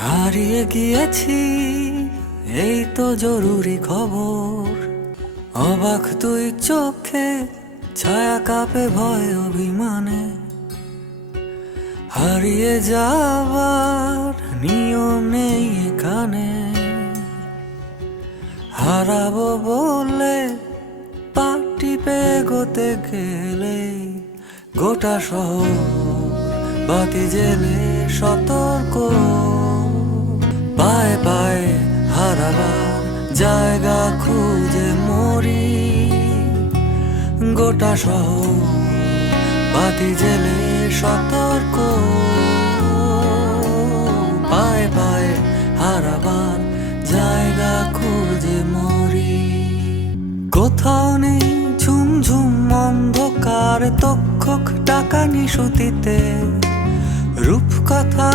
হারিয়ে গিয়েছি, এই তো জরুরি খবর। অবাক তুই চোখে, ছায়া কাঁপে ভয় অভিমানে। হারিয়ে যাবার নিয়ম নেই এখানে। হারাবো বলে পা টিপে এগোতে গেলে গোটা শহর বাতি জেলে সতর্ক। পায়ে পায়ে হারাবার জায়গা খুঁজে মরি। গোটা শহর বাতি জেলে সতর্ক। পায়ে পায়ে হারাবার জায়গা খুঁজে মরি। কোথাও নেই ঝুমঝুম অন্ধকার, তক্ষক টাকা নিশুতিতে রূপকথা।